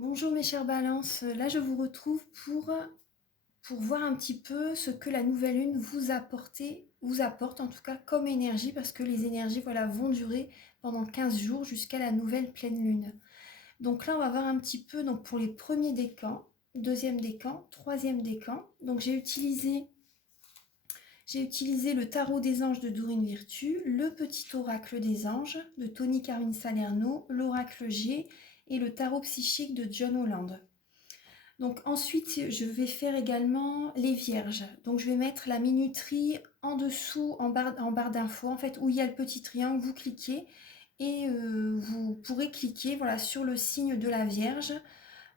Bonjour mes chères balances, là je vous retrouve pour voir un petit peu ce que la nouvelle lune vous apporte en tout cas comme énergie parce que les énergies voilà, vont durer pendant 15 jours jusqu'à la nouvelle pleine lune. Donc là on va voir un petit peu donc pour les premiers décans, deuxième décan, troisième décan. Donc j'ai utilisé le tarot des anges de Dorine Virtue, le petit oracle des anges de Tony Carmine Salerno, l'oracle G et le tarot psychique de John Holland. Donc ensuite, je vais faire également les vierges. Donc je vais mettre la minuterie en dessous, en barre d'infos, en fait, où il y a le petit triangle, vous cliquez et vous pourrez cliquer voilà, sur le signe de la Vierge.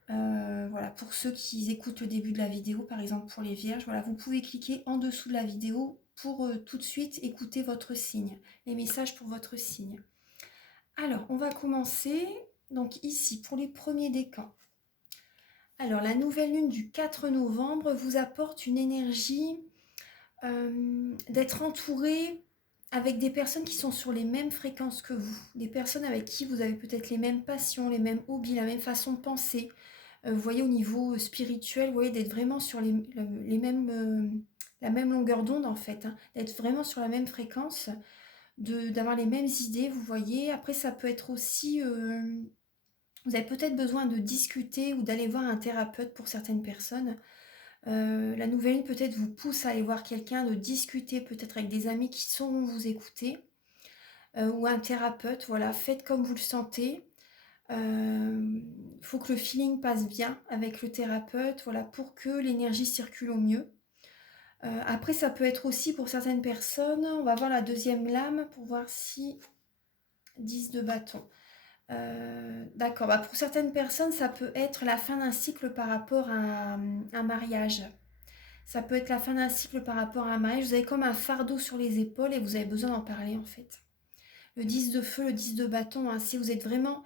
Voilà, pour ceux qui écoutent le début de la vidéo, par exemple pour les vierges, voilà, vous pouvez cliquer en dessous de la vidéo pour tout de suite écouter votre signe, les messages pour votre signe. Alors, on va commencer donc ici pour les premiers décans. Alors, la nouvelle lune du 4 novembre vous apporte une énergie d'être entouré avec des personnes qui sont sur les mêmes fréquences que vous, des personnes avec qui vous avez peut-être les mêmes passions, les mêmes hobbies, la même façon de penser. Vous voyez au niveau spirituel, vous voyez d'être vraiment sur les mêmes, la même longueur d'onde en fait, hein, d'être vraiment sur la même fréquence, d'avoir les mêmes idées, vous voyez. Après, ça peut être aussi vous avez peut-être besoin de discuter ou d'aller voir un thérapeute pour certaines personnes. La nouvelle lune peut-être vous pousse à aller voir quelqu'un, de discuter peut-être avec des amis qui sauront vous écouter, ou un thérapeute. Voilà, faites comme vous le sentez. Il faut que le feeling passe bien avec le thérapeute, voilà, pour que l'énergie circule au mieux. Après, ça peut être aussi pour certaines personnes, on va voir la deuxième lame pour voir si 10 de bâton. D'accord, bah pour certaines personnes, ça peut être la fin d'un cycle par rapport à un mariage. Ça peut être la fin d'un cycle par rapport à un mariage. Vous avez comme un fardeau sur les épaules et vous avez besoin d'en parler en fait. Le 10 de feu, le 10 de bâton, hein, si vous êtes vraiment,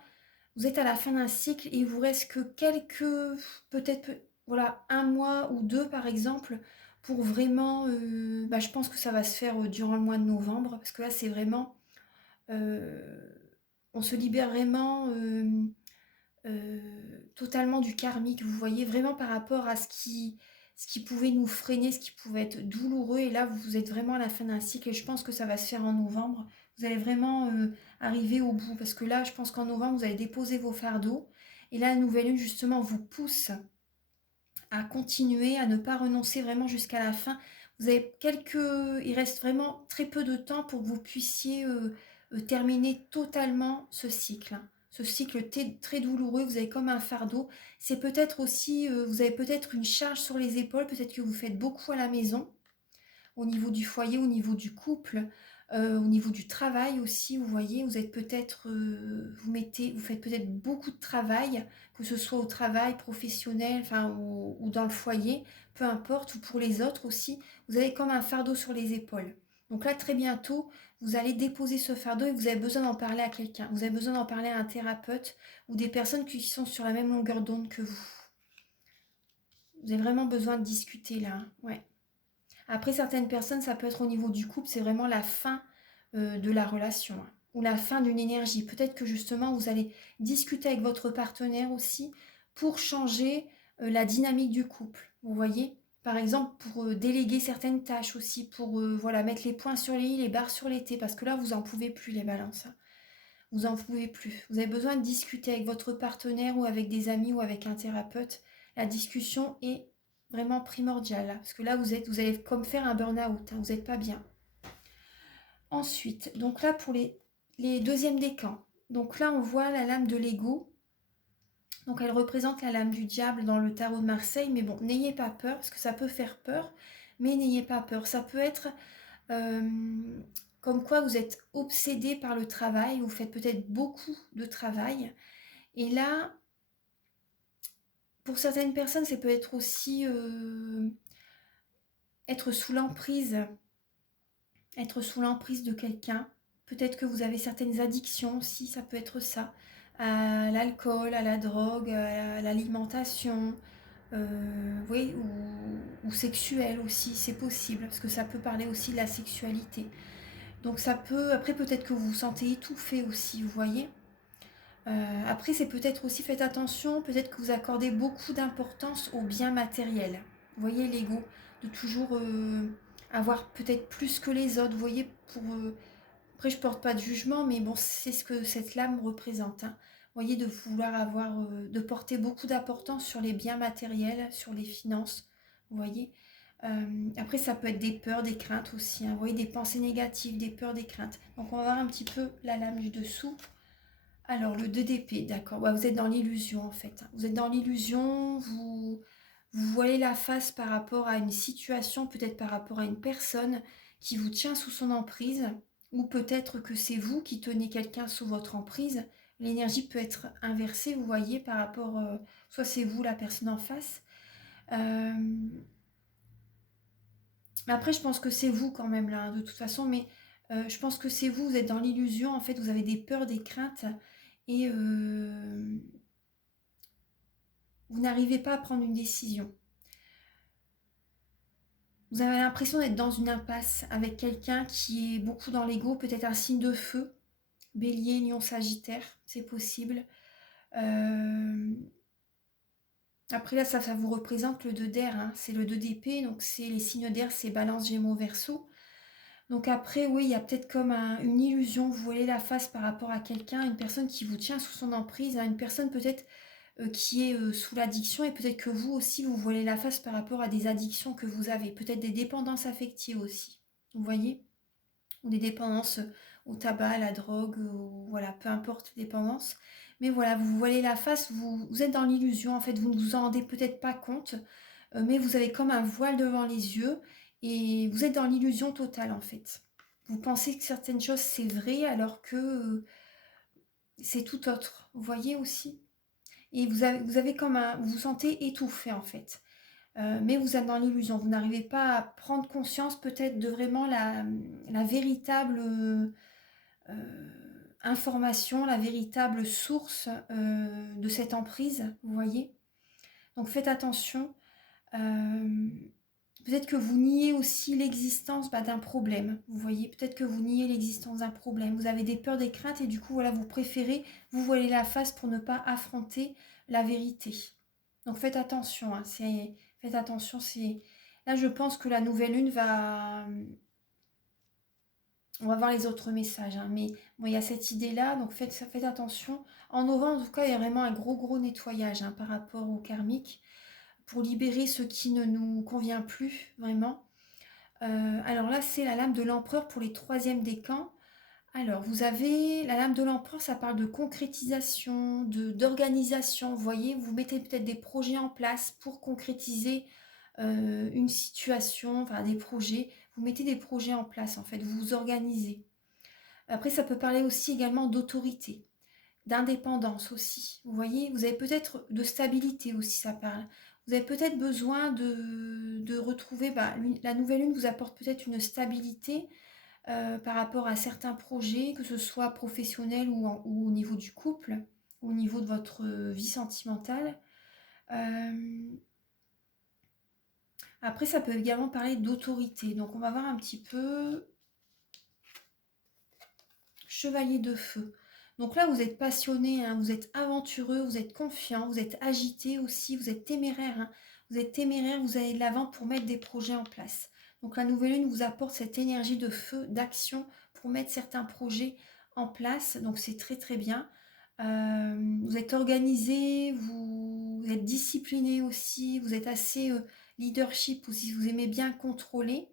vous êtes à la fin d'un cycle et il vous reste que peut-être, voilà, un mois ou deux par exemple, pour vraiment, je pense que ça va se faire durant le mois de novembre, parce que là c'est vraiment, euh, on se libère vraiment totalement du karmique, vous voyez, vraiment par rapport à ce qui pouvait nous freiner, ce qui pouvait être douloureux. Et là, vous êtes vraiment à la fin d'un cycle et je pense que ça va se faire en novembre. Vous allez vraiment arriver au bout parce que là, je pense qu'en novembre, vous allez déposer vos fardeaux. Et là, la nouvelle lune, justement, vous pousse à continuer, à ne pas renoncer vraiment jusqu'à la fin. Vous avez il reste vraiment très peu de temps pour que vous puissiez terminer totalement ce cycle, hein. Ce cycle très douloureux, vous avez comme un fardeau. C'est peut-être aussi, vous avez peut-être une charge sur les épaules, peut-être que vous faites beaucoup à la maison, au niveau du foyer, au niveau du couple, au niveau du travail aussi, vous voyez, vous êtes peut-être, vous faites peut-être beaucoup de travail, que ce soit au travail professionnel, enfin, ou dans le foyer, peu importe, ou pour les autres aussi, vous avez comme un fardeau sur les épaules. Donc là, très bientôt, vous allez déposer ce fardeau et vous avez besoin d'en parler à quelqu'un. Vous avez besoin d'en parler à un thérapeute ou des personnes qui sont sur la même longueur d'onde que vous. Vous avez vraiment besoin de discuter là, hein. Ouais. Après, certaines personnes, ça peut être au niveau du couple, c'est vraiment la fin de la relation, hein, ou la fin d'une énergie. Peut-être que justement, vous allez discuter avec votre partenaire aussi pour changer la dynamique du couple. Vous voyez? Par exemple, pour déléguer certaines tâches aussi, pour voilà, mettre les points sur les i, les barres sur les t, parce que là, vous n'en pouvez plus, les balances, hein. Vous n'en pouvez plus. Vous avez besoin de discuter avec votre partenaire ou avec des amis ou avec un thérapeute. La discussion est vraiment primordiale, là, parce que là, vous allez comme faire un burn-out, hein, vous n'êtes pas bien. Ensuite, donc là, pour les deuxièmes décans. Donc là, on voit la lame de l'ego. Donc elle représente la lame du diable dans le tarot de Marseille. Mais bon, n'ayez pas peur, parce que ça peut faire peur. Mais n'ayez pas peur. Ça peut être comme quoi vous êtes obsédé par le travail. Vous faites peut-être beaucoup de travail. Et là, pour certaines personnes, ça peut être aussi être sous l'emprise, de quelqu'un. Peut-être que vous avez certaines addictions aussi, ça peut être ça. À l'alcool, à la drogue, à l'alimentation, oui, ou sexuelle aussi, c'est possible, parce que ça peut parler aussi de la sexualité. Donc ça peut, après peut-être que vous vous sentez étouffé aussi, vous voyez. Après, c'est peut-être aussi, faites attention, peut-être que vous accordez beaucoup d'importance aux biens matériels. Vous voyez, l'ego, de toujours avoir peut-être plus que les autres. Vous voyez, après, je porte pas de jugement, mais bon, c'est ce que cette lame représente, hein. Vous voyez, de vouloir avoir, de porter beaucoup d'importance sur les biens matériels, sur les finances. Vous voyez. Après, ça peut être des peurs, des craintes aussi, hein. Vous voyez, des pensées négatives, des peurs, des craintes. Donc, on va voir un petit peu la lame du dessous. Alors, le 2 d'épée, d'accord. Ouais, vous êtes dans l'illusion, en fait, hein. Vous êtes dans l'illusion, vous voyez la face par rapport à une situation, peut-être par rapport à une personne qui vous tient sous son emprise, ou peut-être que c'est vous qui tenez quelqu'un sous votre emprise. L'énergie peut être inversée, vous voyez, par rapport... soit c'est vous, la personne en face. Euh, mais après, je pense que c'est vous quand même, là, hein, de toute façon, mais je pense que c'est vous, vous êtes dans l'illusion, en fait, vous avez des peurs, des craintes, et vous n'arrivez pas à prendre une décision. Vous avez l'impression d'être dans une impasse avec quelqu'un qui est beaucoup dans l'ego, peut-être un signe de feu, bélier, lion, sagittaire, c'est possible. Euh, Après là, ça vous représente le 2 d'air, hein. C'est le 2 d'épée, donc c'est les signes d'air, c'est balance, gémeaux, verseau. Donc après, oui, il y a peut-être comme une illusion, vous voyez la face par rapport à quelqu'un, une personne qui vous tient sous son emprise, hein, une personne peut-être qui est sous l'addiction, et peut-être que vous aussi, vous voilez la face par rapport à des addictions que vous avez, peut-être des dépendances affectives aussi, vous voyez, ou des dépendances au tabac, à la drogue, voilà, peu importe dépendance. Mais voilà, vous voilez la face, vous êtes dans l'illusion, en fait, vous ne vous en rendez peut-être pas compte, mais vous avez comme un voile devant les yeux, et vous êtes dans l'illusion totale, en fait. Vous pensez que certaines choses, c'est vrai, alors que c'est tout autre, vous voyez aussi. Et vous avez comme vous vous sentez étouffé en fait. Mais vous êtes dans l'illusion, vous n'arrivez pas à prendre conscience peut-être de vraiment la véritable information, la véritable source de cette emprise, vous voyez. Donc faites attention. Euh, Peut-être que vous niez aussi l'existence d'un problème, vous voyez. Peut-être que vous niez l'existence d'un problème. Vous avez des peurs, des craintes, et du coup, voilà, vous préférez vous voiler la face pour ne pas affronter la vérité. Donc faites attention, hein, faites attention. Là, je pense que la nouvelle lune va... On va voir les autres messages, hein, mais bon, il y a cette idée-là, donc faites attention. En novembre, en tout cas, il y a vraiment un gros nettoyage, hein, par rapport au karmique, pour libérer ce qui ne nous convient plus, vraiment. Alors là, c'est la lame de l'empereur pour les troisièmes décans. Alors, vous avez la lame de l'empereur, ça parle de concrétisation, d'organisation. Vous voyez, vous mettez peut-être des projets en place pour concrétiser une situation, enfin des projets. Vous mettez des projets en place, en fait, vous vous organisez. Après, ça peut parler aussi également d'autorité, d'indépendance aussi. Vous voyez, vous avez peut-être de stabilité aussi, ça parle. Vous avez peut-être besoin de retrouver, la nouvelle lune vous apporte peut-être une stabilité par rapport à certains projets, que ce soit professionnel ou au niveau du couple, ou au niveau de votre vie sentimentale. Euh, Après, ça peut également parler d'autorité. Donc, on va voir un petit peu Chevalier de feu. Donc là, vous êtes passionné, hein, vous êtes aventureux, vous êtes confiant, vous êtes agité aussi, vous êtes téméraire, hein. Vous êtes téméraire, vous allez de l'avant pour mettre des projets en place. Donc la nouvelle lune vous apporte cette énergie de feu, d'action pour mettre certains projets en place. Donc c'est très bien. Vous êtes organisé, vous êtes discipliné aussi, vous êtes assez leadership aussi, vous aimez bien contrôler.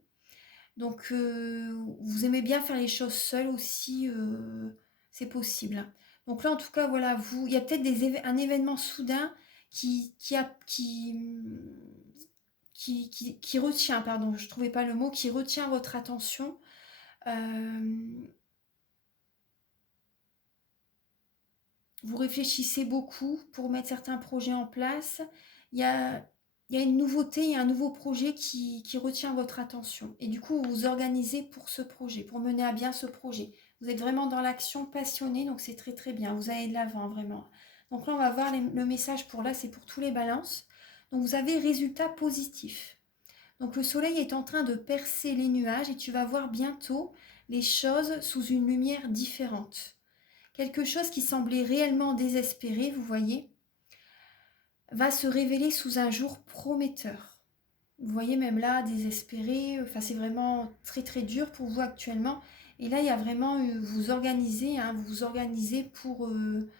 Donc, vous aimez bien faire les choses seul aussi, c'est possible. Donc là, en tout cas, voilà, il y a peut-être un événement soudain qui retient, pardon, je ne trouvais pas le mot, qui retient votre attention. Vous réfléchissez beaucoup pour mettre certains projets en place. Il y a, il y a une nouveauté, il y a un nouveau projet qui retient votre attention. Et du coup, vous vous organisez pour ce projet, pour mener à bien ce projet. Vous êtes vraiment dans l'action, passionné, donc c'est très bien. Vous allez de l'avant, vraiment. Donc là, on va voir le message pour là, c'est pour tous les balances. Donc vous avez résultat positif. Donc le soleil est en train de percer les nuages et tu vas voir bientôt les choses sous une lumière différente. quelque chose qui semblait réellement désespéré, vous voyez, va se révéler sous un jour prometteur. Vous voyez, même là, désespéré, enfin, c'est vraiment très très dur pour vous actuellement. Et là, il y a vraiment, vous organisez, hein, vous vous organisez pour... euh,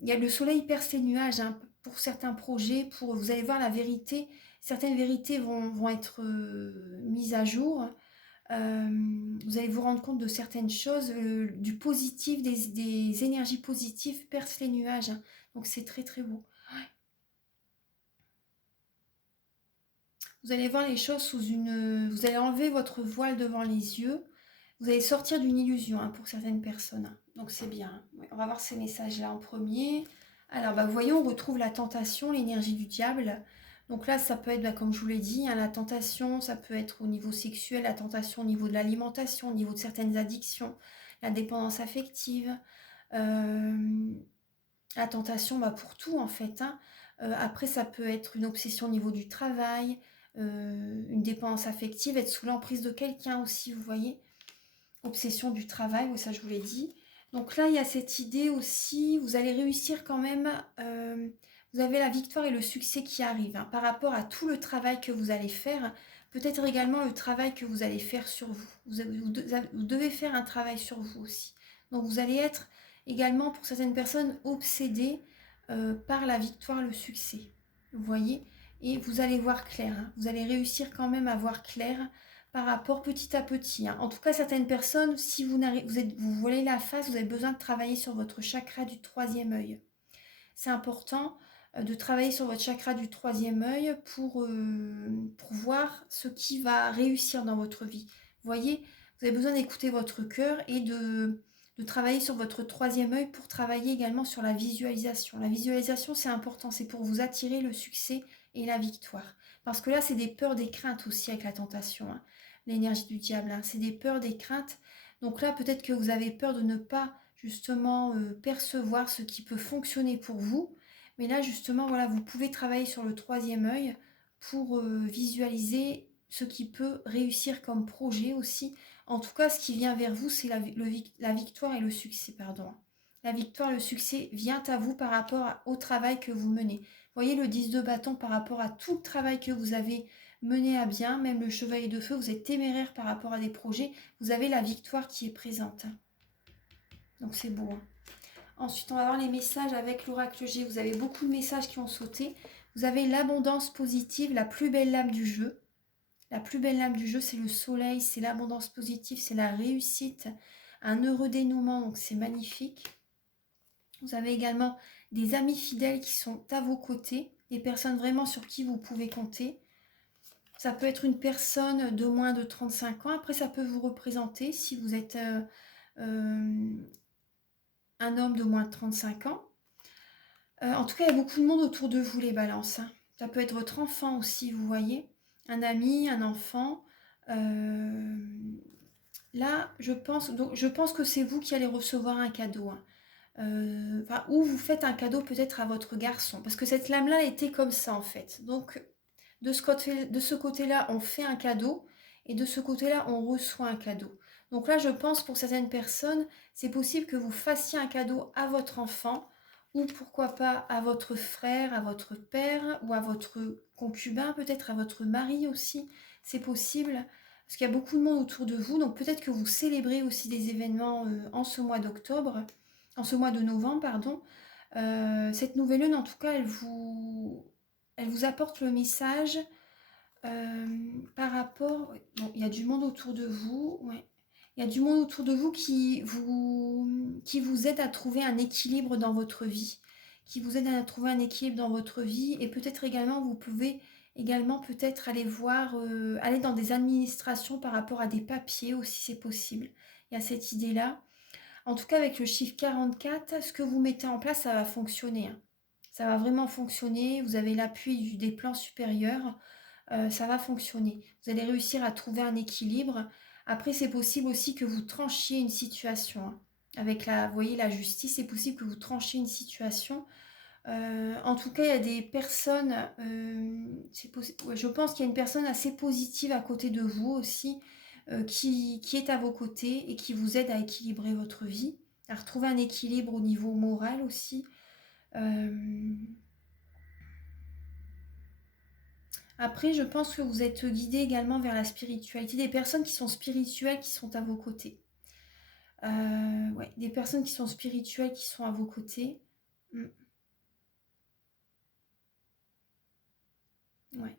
il y a le soleil perce les nuages, hein, pour certains projets, pour, vous allez voir la vérité. Certaines vérités vont être mises à jour. Vous allez vous rendre compte de certaines choses, du positif, des énergies positives percent les nuages, hein. Donc c'est très très beau. Vous allez voir les choses sous une... Vous allez enlever votre voile devant les yeux. Vous allez sortir d'une illusion, hein, pour certaines personnes. Donc c'est bien, hein. Ouais, on va voir ces messages-là en premier. Alors, bah, voyons, on retrouve la tentation, l'énergie du diable. Donc là, ça peut être, bah, comme je vous l'ai dit, hein, la tentation, ça peut être au niveau sexuel, la tentation au niveau de l'alimentation, au niveau de certaines addictions, la dépendance affective, euh, la tentation, bah, pour tout en fait, hein. Après, ça peut être une obsession au niveau du travail, une dépendance affective, être sous l'emprise de quelqu'un aussi, vous voyez. Obsession du travail, oui, ça je vous l'ai dit. Donc là, il y a cette idée aussi, vous allez réussir quand même, vous avez la victoire et le succès qui arrivent, hein, par rapport à tout le travail que vous allez faire, peut-être également le travail que vous allez faire sur vous. Vous devez faire un travail sur vous aussi. Donc vous allez être également, pour certaines personnes, obsédées par la victoire, le succès. Vous voyez. Et vous allez voir clair, hein. Vous allez réussir quand même à voir clair par rapport petit à petit, hein. En tout cas, certaines personnes, si vous voyez la face, vous avez besoin de travailler sur votre chakra du troisième œil. C'est important de travailler sur votre chakra du troisième œil pour voir ce qui va réussir dans votre vie. Vous voyez, vous avez besoin d'écouter votre cœur et de travailler sur votre troisième œil pour travailler également sur la visualisation. La visualisation, c'est important, c'est pour vous attirer le succès et la victoire. Parce que là, c'est des peurs, des craintes aussi avec la tentation, hein. L'énergie du diable, hein. C'est des peurs, des craintes. Donc là, peut-être que vous avez peur de ne pas justement percevoir ce qui peut fonctionner pour vous. Mais là, justement, voilà, vous pouvez travailler sur le troisième œil pour visualiser ce qui peut réussir comme projet aussi. En tout cas, ce qui vient vers vous, c'est la victoire et le succès, pardon. La victoire, le succès vient à vous par rapport au travail que vous menez. Vous voyez le 10 de bâton par rapport à tout le travail que vous avez mené à bien, même le chevalier de feu, vous êtes téméraire par rapport à des projets, vous avez la victoire qui est présente. Donc c'est beau, hein. Ensuite, on va voir les messages avec l'oracle G. Vous avez beaucoup de messages qui ont sauté. Vous avez l'abondance positive, la plus belle lame du jeu. La plus belle lame du jeu, c'est le soleil, c'est l'abondance positive, c'est la réussite, un heureux dénouement, donc c'est magnifique. Vous avez également des amis fidèles qui sont à vos côtés, des personnes vraiment sur qui vous pouvez compter. Ça peut être une personne de moins de 35 ans. Après, ça peut vous représenter si vous êtes un homme de moins de 35 ans. En tout cas, il y a beaucoup de monde autour de vous, les balances, hein. Ça peut être votre enfant aussi, vous voyez. Un ami, un enfant. Là, je pense que c'est vous qui allez recevoir un cadeau, hein. Ou vous faites un cadeau peut-être à votre garçon. Parce que cette lame-là, elle était comme ça, en fait. Donc, de ce côté-là, on fait un cadeau. Et de ce côté-là, on reçoit un cadeau. Donc là, je pense pour certaines personnes, c'est possible que vous fassiez un cadeau à votre enfant ou pourquoi pas à votre frère, à votre père ou à votre concubin, peut-être à votre mari aussi. C'est possible parce qu'il y a beaucoup de monde autour de vous. Donc peut-être que vous célébrez aussi des événements en ce mois d'octobre, en ce mois de novembre, pardon. Cette nouvelle lune, en tout cas, elle vous apporte le message par rapport... Bon, il y a du monde autour de vous, ouais. Il y a du monde autour de vous qui vous aide à trouver un équilibre dans votre vie. Qui vous aide à trouver un équilibre dans votre vie. Et peut-être également, vous pouvez également peut-être aller voir, aller dans des administrations par rapport à des papiers aussi, c'est possible. Il y a cette idée-là. En tout cas, avec le chiffre 44, ce que vous mettez en place, ça va fonctionner, hein. Ça va vraiment fonctionner. Vous avez l'appui des plans supérieurs. Ça va fonctionner. Vous allez réussir à trouver un équilibre. Après, c'est possible aussi que vous tranchiez une situation, hein. Avec vous voyez, la justice, c'est possible que vous tranchiez une situation. En tout cas, il y a des personnes, ouais, je pense qu'il y a une personne assez positive à côté de vous aussi, qui est à vos côtés et qui vous aide à équilibrer votre vie. à retrouver un équilibre au niveau moral aussi. Euh, Après, je pense que vous êtes guidé également vers la spiritualité, des personnes qui sont spirituelles qui sont à vos côtés. Ouais, des personnes qui sont spirituelles qui sont à vos côtés. Mm, ouais.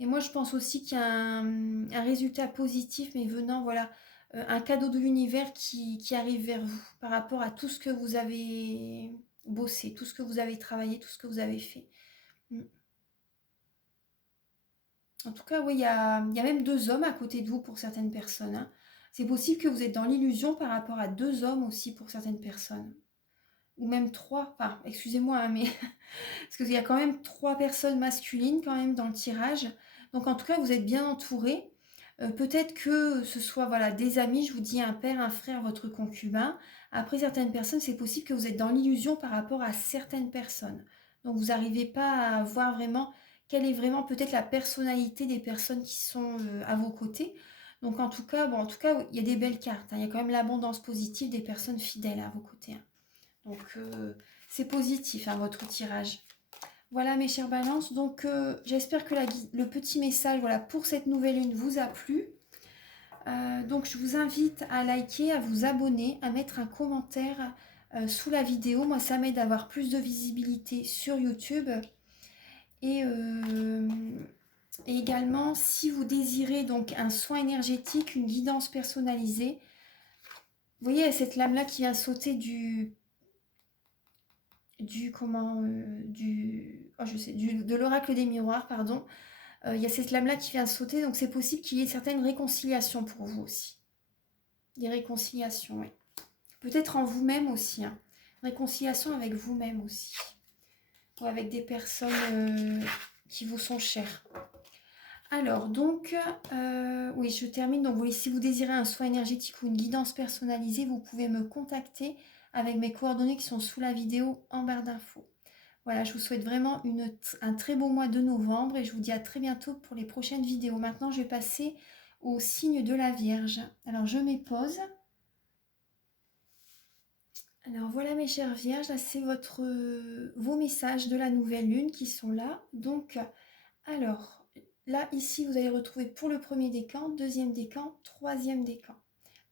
Et moi, je pense aussi qu'il y a un résultat positif, mais venant, voilà, un cadeau de l'univers qui arrive vers vous par rapport à tout ce que vous avez bossé, tout ce que vous avez travaillé, tout ce que vous avez fait. Mm. En tout cas, oui, il y a même deux hommes à côté de vous pour certaines personnes, hein. C'est possible que vous êtes dans l'illusion par rapport à deux hommes aussi pour certaines personnes. Ou même trois, enfin, excusez-moi, hein, mais parce qu'il y a quand même trois personnes masculines quand même dans le tirage. Donc en tout cas, vous êtes bien entouré. Peut-être que ce soit voilà, des amis, je vous dis un père, un frère, votre concubin. Après certaines personnes, c'est possible que vous êtes dans l'illusion par rapport à certaines personnes. Donc vous n'arrivez pas à voir vraiment quelle est vraiment peut-être la personnalité des personnes qui sont à vos côtés. Donc en tout cas, bon, en tout cas, il y a des belles cartes, hein. Il y a quand même l'abondance positive des personnes fidèles à vos côtés, hein. Donc c'est positif, hein, votre tirage. Voilà mes chères balances, donc j'espère que le petit message voilà, pour cette nouvelle lune vous a plu. Donc je vous invite à liker, à vous abonner, à mettre un commentaire sous la vidéo. Moi ça m'aide à avoir plus de visibilité sur YouTube. Et, euh, et également si vous désirez donc un soin énergétique, une guidance personnalisée, vous voyez cette lame là qui vient sauter de l'oracle des miroirs, pardon. Il y a cette lame là qui vient sauter, donc c'est possible qu'il y ait certaines réconciliations pour vous aussi. Des réconciliations, oui. Peut-être en vous-même aussi, hein. Réconciliation avec vous-même aussi, ou avec des personnes qui vous sont chères. Alors donc oui, je termine. Donc oui, si vous désirez un soin énergétique ou une guidance personnalisée, vous pouvez me contacter avec mes coordonnées qui sont sous la vidéo en barre d'infos. Voilà, je vous souhaite vraiment un très beau mois de novembre et je vous dis à très bientôt pour les prochaines vidéos. Maintenant, je vais passer au signe de la Vierge. Alors, je mets pause. Alors, voilà mes chères Vierges, là, c'est vos messages de la nouvelle lune qui sont là. Donc, alors, là, ici, vous allez retrouver pour le premier décan, deuxième décan, troisième décan.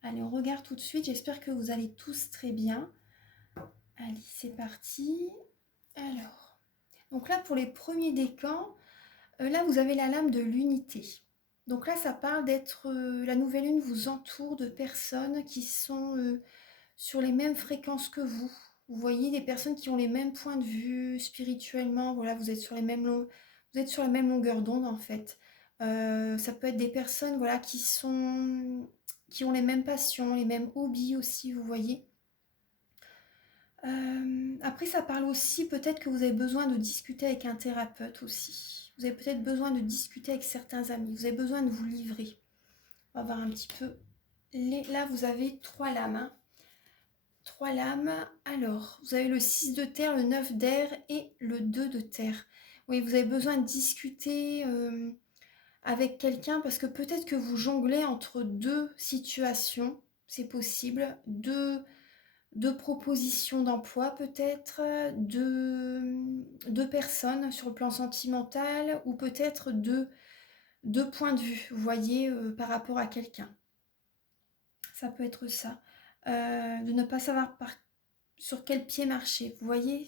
Allez, on regarde tout de suite. J'espère que vous allez tous très bien. Allez, c'est parti. Alors, donc là, pour les premiers décans, là, vous avez la lame de l'unité. Donc là, ça parle d'être... la nouvelle lune vous entoure de personnes qui sont sur les mêmes fréquences que vous. Vous voyez, des personnes qui ont les mêmes points de vue spirituellement. Voilà, vous êtes sur vous êtes sur la même longueur d'onde, en fait. Ça peut être des personnes voilà, qui ont les mêmes passions, les mêmes hobbies aussi, vous voyez. Après, ça parle aussi peut-être que vous avez besoin de discuter avec un thérapeute aussi. Vous avez peut-être besoin de discuter avec certains amis. Vous avez besoin de vous livrer. On va voir un petit peu. Là, vous avez trois lames, hein. Trois lames. Alors, vous avez le 6 de terre, le 9 d'air et le 2 de terre. Oui, vous avez besoin de discuter avec quelqu'un parce que peut-être que vous jonglez entre deux situations. C'est possible. Deux propositions d'emploi peut-être, deux personnes sur le plan sentimental ou peut-être deux points de vue, vous voyez, par rapport à quelqu'un. Ça peut être ça. De ne pas savoir sur quel pied marcher, vous voyez.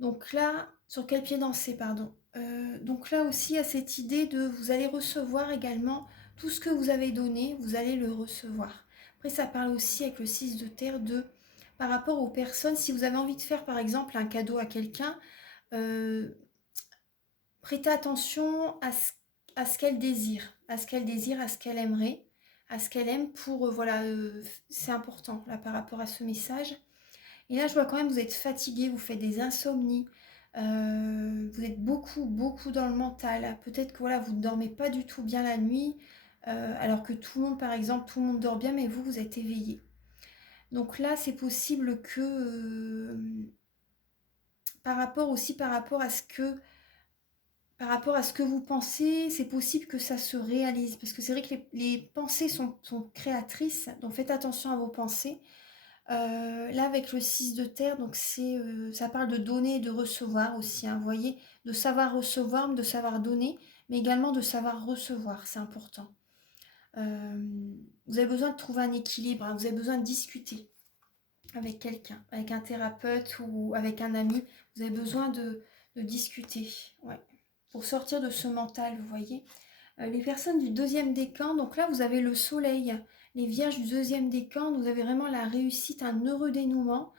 Donc là, sur quel pied danser, pardon. Donc là aussi, il y a cette idée de vous allez recevoir également tout ce que vous avez donné, vous allez le recevoir. Après, ça parle aussi avec le 6 de terre par rapport aux personnes, si vous avez envie de faire par exemple un cadeau à quelqu'un, prêtez attention à ce qu'elle désire, à ce qu'elle désire, à ce qu'elle aimerait, à ce qu'elle aime pour, voilà, c'est important là par rapport à ce message. Et là, je vois quand même, vous êtes fatigué, vous faites des insomnies, vous êtes beaucoup dans le mental. Peut-être que voilà, vous ne dormez pas du tout bien la nuit, alors que tout le monde, par exemple, tout le monde dort bien, mais vous êtes éveillé. Donc là, c'est possible que, par rapport à ce que vous pensez, c'est possible que ça se réalise. Parce que c'est vrai que les pensées sont créatrices, donc faites attention à vos pensées. Là, avec le 6 de terre, donc ça parle de donner et de recevoir aussi, hein, vous voyez, de savoir recevoir, de savoir donner, mais également de savoir recevoir, c'est important. Vous avez besoin de trouver un équilibre, hein, vous avez besoin de discuter avec quelqu'un, avec un thérapeute ou avec un ami. Vous avez besoin de discuter, ouais, pour sortir de ce mental, vous voyez. Les personnes du deuxième décan, donc là vous avez le soleil. Les vierges du deuxième décan, vous avez vraiment la réussite, un heureux dénouement.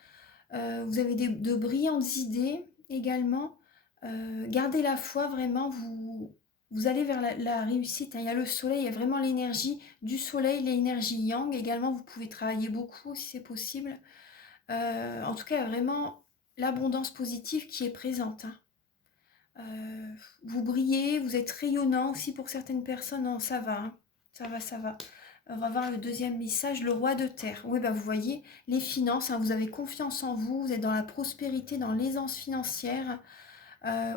Vous avez de brillantes idées également. Gardez la foi, vraiment, vous allez vers la réussite, hein. Il y a le soleil, il y a vraiment l'énergie du soleil, l'énergie yang. Également, vous pouvez travailler beaucoup si c'est possible. En tout cas, il y a vraiment l'abondance positive qui est présente, hein. Euh, Vous brillez, vous êtes rayonnant aussi pour certaines personnes. Non, ça va, hein. Ça va, ça va. On va voir le deuxième message, le roi de terre. Oui, bah vous voyez, les finances, hein, vous avez confiance en vous, vous êtes dans la prospérité, dans l'aisance financière.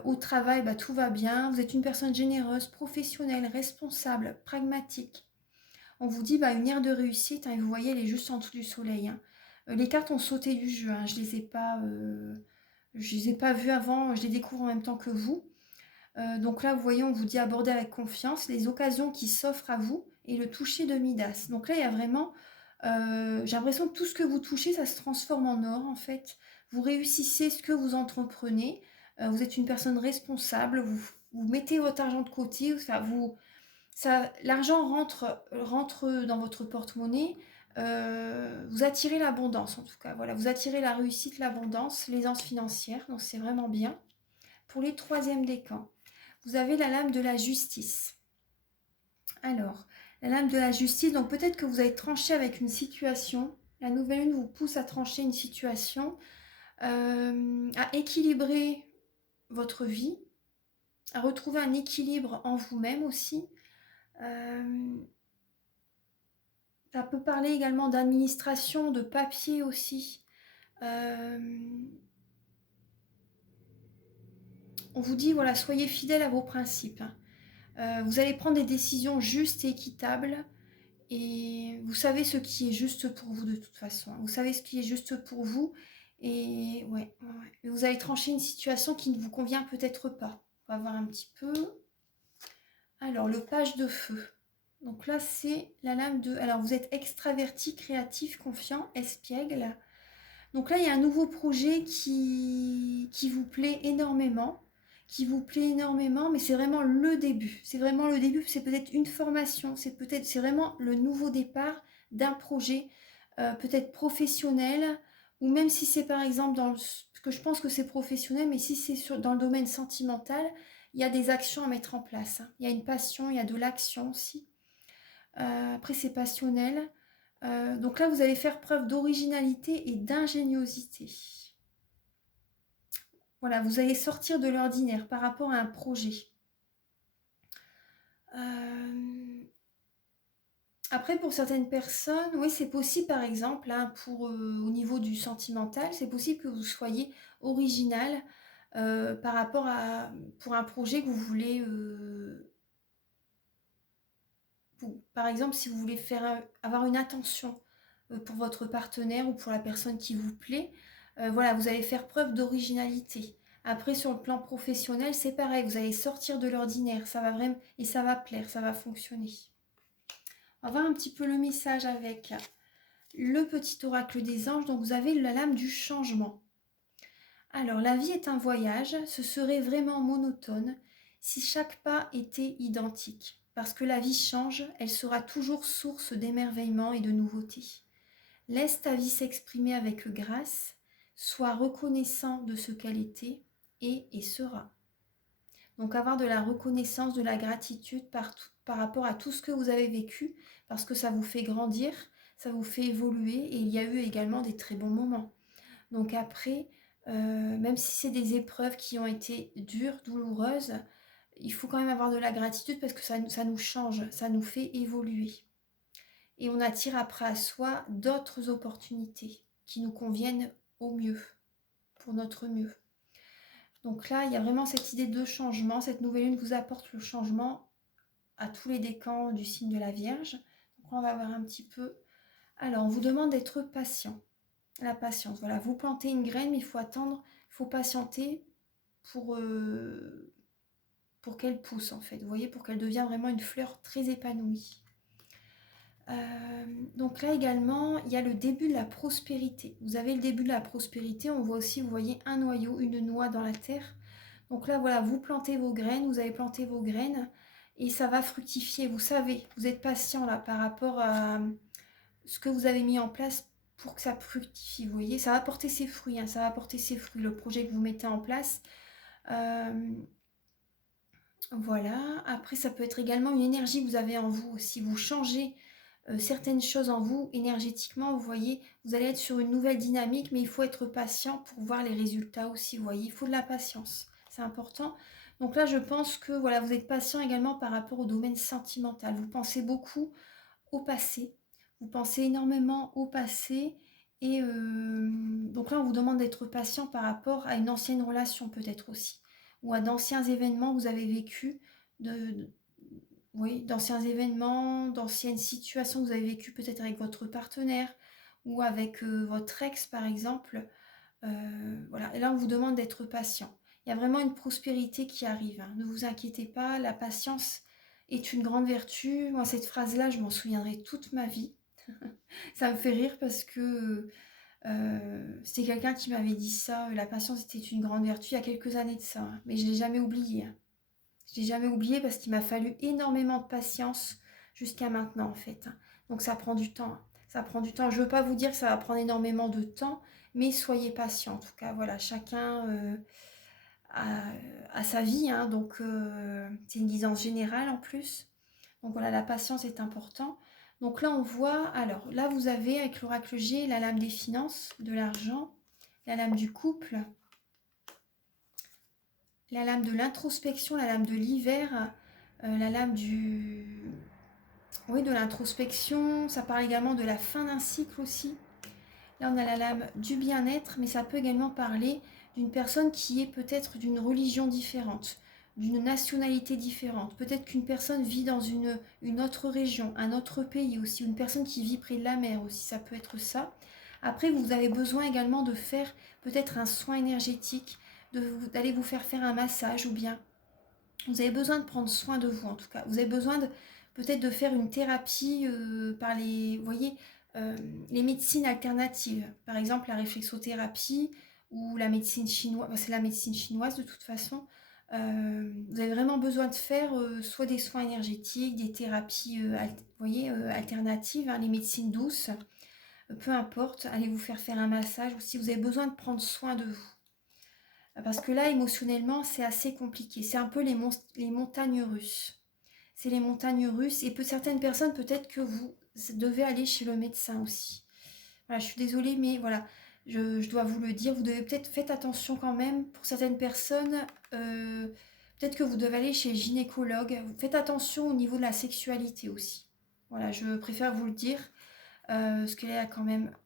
Au travail, bah, tout va bien. Vous êtes une personne généreuse, professionnelle, responsable, pragmatique. On vous dit bah, une ère de réussite, hein, et vous voyez, elle est juste en dessous du soleil, hein. Les cartes ont sauté du jeu, hein, je les ai pas vues avant, je les découvre en même temps que vous. Donc là, vous voyez, on vous dit aborder avec confiance les occasions qui s'offrent à vous et le toucher de Midas. Donc là, il y a vraiment, j'ai l'impression que tout ce que vous touchez, ça se transforme en or en fait. Vous réussissez ce que vous entreprenez. Vous êtes une personne responsable. Vous mettez votre argent de côté. Enfin, l'argent rentre dans votre porte-monnaie. Vous attirez l'abondance en tout cas. Voilà, vous attirez la réussite, l'abondance, l'aisance financière. Donc c'est vraiment bien. Pour les troisièmes décans, vous avez la lame de la justice. Alors, la lame de la justice, donc peut-être que vous avez tranché avec une situation. La nouvelle lune vous pousse à trancher une situation, à équilibrer votre vie, à retrouver un équilibre en vous-même aussi. Ça peut parler également d'administration, de papier aussi. Euh, on vous dit, voilà, soyez fidèles à vos principes, hein. Vous allez prendre des décisions justes et équitables. Et vous savez ce qui est juste pour vous de toute façon. Vous savez ce qui est juste pour vous. Et ouais, ouais. Et vous allez trancher une situation qui ne vous convient peut-être pas. On va voir un petit peu. Alors, le page de feu. Donc là, c'est la lame de... Alors, vous êtes extraverti, créatif, confiant, espiègle. Donc là, il y a un nouveau projet qui vous plaît énormément. Qui vous plaît énormément, mais c'est vraiment le début. C'est vraiment le début, c'est peut-être une formation, c'est vraiment le nouveau départ d'un projet, peut-être professionnel, ou même si c'est par exemple parce que je pense que c'est professionnel, mais si c'est dans le domaine sentimental, il y a des actions à mettre en place, hein. Il y a une passion, il y a de l'action aussi. Après, c'est passionnel. Donc là, vous allez faire preuve d'originalité et d'ingéniosité. Voilà, vous allez sortir de l'ordinaire par rapport à un projet. Après, pour certaines personnes, oui, c'est possible, par exemple, hein, au niveau du sentimental, c'est possible que vous soyez original par rapport pour un projet que vous voulez. Par exemple, si vous voulez avoir une attention pour votre partenaire ou pour la personne qui vous plaît, voilà, vous allez faire preuve d'originalité. Après, sur le plan professionnel, c'est pareil, vous allez sortir de l'ordinaire, ça va vraiment, et ça va plaire, ça va fonctionner. On va voir un petit peu le message avec le petit oracle des anges. Donc, vous avez la lame du changement. Alors, la vie est un voyage, ce serait vraiment monotone si chaque pas était identique. Parce que la vie change, elle sera toujours source d'émerveillement et de nouveautés. Laisse ta vie s'exprimer avec grâce, sois reconnaissant de ce qu'elle était et sera. Donc avoir de la reconnaissance, de la gratitude par rapport à tout ce que vous avez vécu, parce que ça vous fait grandir, ça vous fait évoluer, et il y a eu également des très bons moments. Donc après, même si c'est des épreuves qui ont été dures, douloureuses, il faut quand même avoir de la gratitude parce que ça nous change, ça nous fait évoluer. Et on attire après à soi d'autres opportunités qui nous conviennent au mieux, pour notre mieux. Donc là, il y a vraiment cette idée de changement. Cette nouvelle lune vous apporte le changement à tous les décans du signe de la Vierge. Donc on va voir un petit peu. Alors, on vous demande d'être patient. La patience, voilà. Vous plantez une graine, mais il faut attendre, il faut patienter pour, pour qu'elle pousse, en fait. Vous voyez, pour qu'elle devienne vraiment une fleur très épanouie. Donc là également, il y a le début de la prospérité. Vous avez le début de la prospérité. On voit aussi, vous voyez, un noyau, une noix dans la terre. Donc là, voilà, vous plantez vos graines, vous avez planté vos graines et ça va fructifier. Vous savez, vous êtes patient là par rapport à ce que vous avez mis en place pour que ça fructifie. Vous voyez, ça va porter ses fruits, hein, ça va porter ses fruits, le projet que vous mettez en place. Voilà, après ça peut être également une énergie que vous avez en vous. Si vous changez certaines choses en vous, énergétiquement, vous voyez, vous allez être sur une nouvelle dynamique, mais il faut être patient pour voir les résultats aussi, vous voyez, il faut de la patience, c'est important. Donc là, je pense que voilà, vous êtes patient également par rapport au domaine sentimental. Vous pensez beaucoup au passé, vous pensez énormément au passé, et donc là, on vous demande d'être patient par rapport à une ancienne relation peut-être aussi, ou à d'anciens événements que vous avez vécus, oui, d'anciens événements, d'anciennes situations que vous avez vécues peut-être avec votre partenaire ou avec votre ex par exemple. Voilà, et là on vous demande d'être patient. Il y a vraiment une prospérité qui arrive, hein. Ne vous inquiétez pas, la patience est une grande vertu. Moi cette phrase-là, je m'en souviendrai toute ma vie. Ça me fait rire parce que c'était quelqu'un qui m'avait dit ça, la patience était une grande vertu il y a quelques années de ça, hein. Mais je ne l'ai jamais oublié, hein. Je l'ai jamais oublié parce qu'il m'a fallu énormément de patience jusqu'à maintenant en fait, hein. Donc ça prend du temps, hein. Ça prend du temps. Je ne veux pas vous dire que ça va prendre énormément de temps, mais soyez patient en tout cas. Voilà, chacun a sa vie, hein. Donc c'est une guidance générale en plus. Donc voilà, la patience est important. Donc là on voit, alors là vous avez avec l'oracle G la lame des finances, de l'argent, la lame du couple, la lame de l'introspection, la lame de l'hiver, la lame du... Oui, de l'introspection. Ça parle également de la fin d'un cycle aussi. Là, on a la lame du bien-être, mais ça peut également parler d'une personne qui est peut-être d'une religion différente, d'une nationalité différente. Peut-être qu'une personne vit dans une autre région, un autre pays aussi, une personne qui vit près de la mer aussi, ça peut être ça. Après, vous avez besoin également de faire peut-être un soin énergétique, d'aller vous faire un massage ou bien vous avez besoin de prendre soin de vous en tout cas. Vous avez besoin peut-être de faire une thérapie par les, vous voyez, les médecines alternatives. Par exemple, la réflexothérapie ou la médecine chinoise. C'est la médecine chinoise de toute façon. Vous avez vraiment besoin de faire soit des soins énergétiques, des thérapies vous voyez, alternatives, hein, les médecines douces. Peu importe, allez vous faire un massage ou si vous avez besoin de prendre soin de vous. Parce que là, émotionnellement, c'est assez compliqué. C'est un peu les montagnes russes. C'est les montagnes russes. Et certaines personnes, peut-être que vous devez aller chez le médecin aussi. Voilà, je suis désolée, mais voilà, je dois vous le dire. Vous devez peut-être, faites attention quand même. Pour certaines personnes, peut-être que vous devez aller chez le gynécologue. Faites attention au niveau de la sexualité aussi. Voilà, je préfère vous le dire. Parce qu'il y a quand même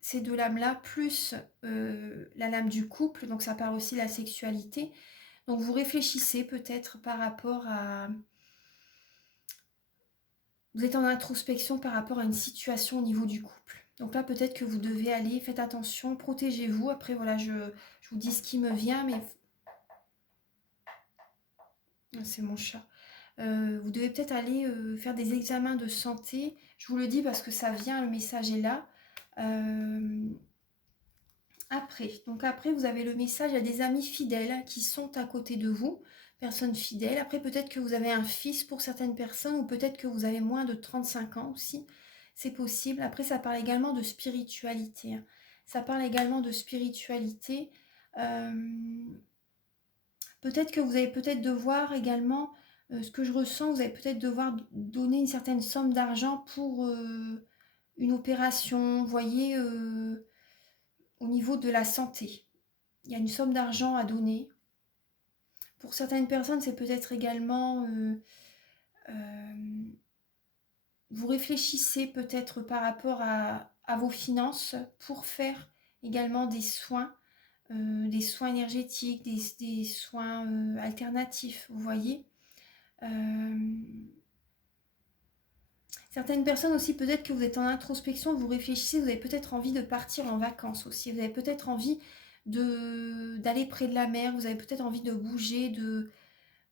ces deux lames-là, plus la lame du couple, donc ça parle aussi de la sexualité. Donc vous réfléchissez peut-être par rapport à... Vous êtes en introspection par rapport à une situation au niveau du couple. Donc là, peut-être que vous devez aller, faites attention, protégez-vous. Après, voilà, je vous dis ce qui me vient, mais... C'est mon chat. Vous devez peut-être aller faire des examens de santé. Je vous le dis parce que ça vient, le message est là. Après, vous avez le message à des amis fidèles qui sont à côté de vous, personnes fidèles. Après, peut-être que vous avez un fils pour certaines personnes, ou peut-être que vous avez moins de 35 ans aussi. C'est possible. Après, ça parle également de spiritualité, hein. Ça parle également de spiritualité. Peut-être que vous allez peut-être devoir également, ce que je ressens, vous allez peut-être devoir donner une certaine somme d'argent pour une opération, vous voyez, au niveau de la santé. Il y a une somme d'argent à donner. Pour certaines personnes, c'est peut-être également... vous réfléchissez peut-être par rapport à vos finances pour faire également des soins énergétiques, des soins alternatifs, vous voyez. Certaines personnes aussi, peut-être que vous êtes en introspection, vous réfléchissez, vous avez peut-être envie de partir en vacances aussi. Vous avez peut-être envie d'aller près de la mer, vous avez peut-être envie de bouger, de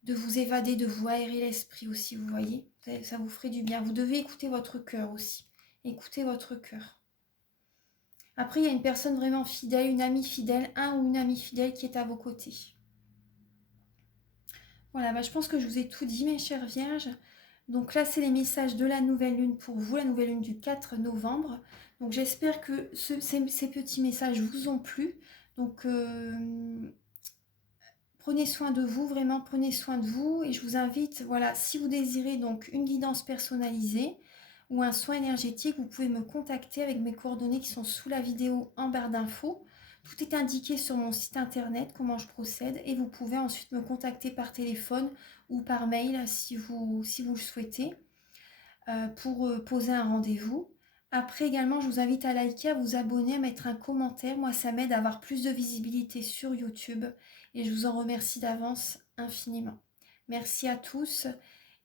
vous évader, de vous aérer l'esprit aussi, vous voyez. Ça vous ferait du bien. Vous devez écouter votre cœur aussi. Écoutez votre cœur. Après, il y a une personne vraiment fidèle, une amie fidèle, un ou une amie fidèle qui est à vos côtés. Voilà, bah, je pense que je vous ai tout dit, mes chères vierges. Donc là, c'est les messages de la nouvelle lune pour vous, la nouvelle lune du 4 novembre. Donc j'espère que ces petits messages vous ont plu. Donc prenez soin de vous, vraiment prenez soin de vous. Et je vous invite, voilà, si vous désirez donc une guidance personnalisée ou un soin énergétique, vous pouvez me contacter avec mes coordonnées qui sont sous la vidéo en barre d'infos. Tout est indiqué sur mon site internet, comment je procède. Et vous pouvez ensuite me contacter par téléphone ou par mail si vous le souhaitez pour poser un rendez-vous. Après également, je vous invite à liker, à vous abonner, à mettre un commentaire. Moi, ça m'aide à avoir plus de visibilité sur YouTube et je vous en remercie d'avance infiniment. Merci à tous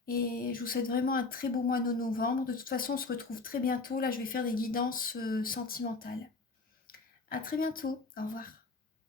et je vous souhaite vraiment un très beau mois de novembre. De toute façon, on se retrouve très bientôt. Là, je vais faire des guidances sentimentales. À très bientôt. Au revoir.